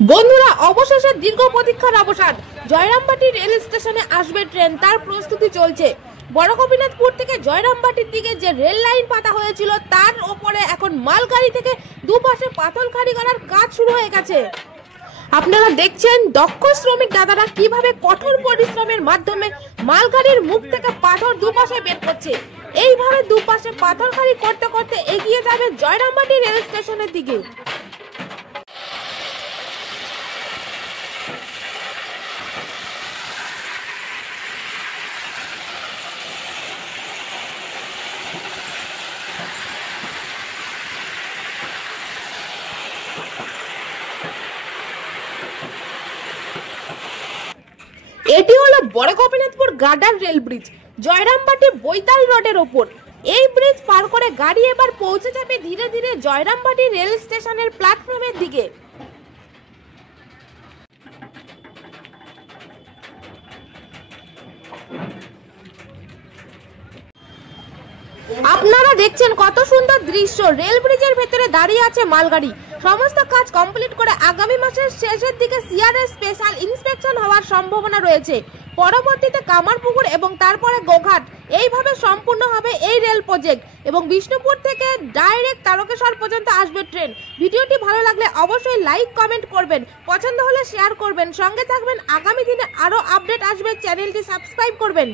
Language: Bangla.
বন্ধুরা, অবশেষে দীর্ঘ প্রতীক্ষার অবসান। জয়রামবাটি রেল স্টেশনে আসবে ট্রেন, তার প্রস্তুতি চলছে। বড় গোপীনাথপুর থেকে জয়রামবাটির দিকে যে রেল লাইন পাতা হয়েছিল তার ওপরে এখন মালগাড়ি থেকে দুপাশে পাথর খাড়ি করার কাজ শুরু হয়ে গেছে। আপনারা দেখছেন দক্ষ শ্রমিক দাদারা কিভাবে কঠোর পরিশ্রমের মাধ্যমে মালগাড়ির মুখ থেকে পাথর দুপাশে বের করছে। এইভাবে দুপাশে পাথর খাড়ি করতে করতে এগিয়ে যাবে জয়রামবাটি রেল স্টেশনের দিকে। এটি হলো বড় গোপীনাথপুর গার্ডার রেল ব্রিজ, জয়রামবাটি বৈতাল রোডের ওপর। এই ব্রিজ পার করে গাড়ি এবার পৌঁছে যাবে ধীরে ধীরে জয়রামবাটি রেল স্টেশনের প্ল্যাটফর্মের দিকে। আপনারা দেখছেন কত সুন্দর দৃশ্য। রেল ব্রিজের ভেতরে দাঁড়িয়ে আছে মালগাড়ি। সমস্ত কাজ কমপ্লিট করে আগামী মাসের শেষের দিকে সিআরএস স্পেশাল ইন্সপেকশন হওয়ার সম্ভাবনা রয়েছে। পরবর্তীতে কামারপুকুর এবং তারপরে গোঘাট, এইভাবে সম্পূর্ণ হবে এই রেল প্রজেক্ট। এবং বিষ্ণুপুর থেকে ডাইরেক্ট তারকেশ্বর পর্যন্ত আসবে ট্রেন। ভিডিওটি ভালো লাগলে অবশ্যই লাইক কমেন্ট করবেন, পছন্দ হলে শেয়ার করবেন, সঙ্গে থাকবেন। আগামী দিনে আরো আপডেট আসবে, চ্যানেলটি সাবস্ক্রাইব করবেন।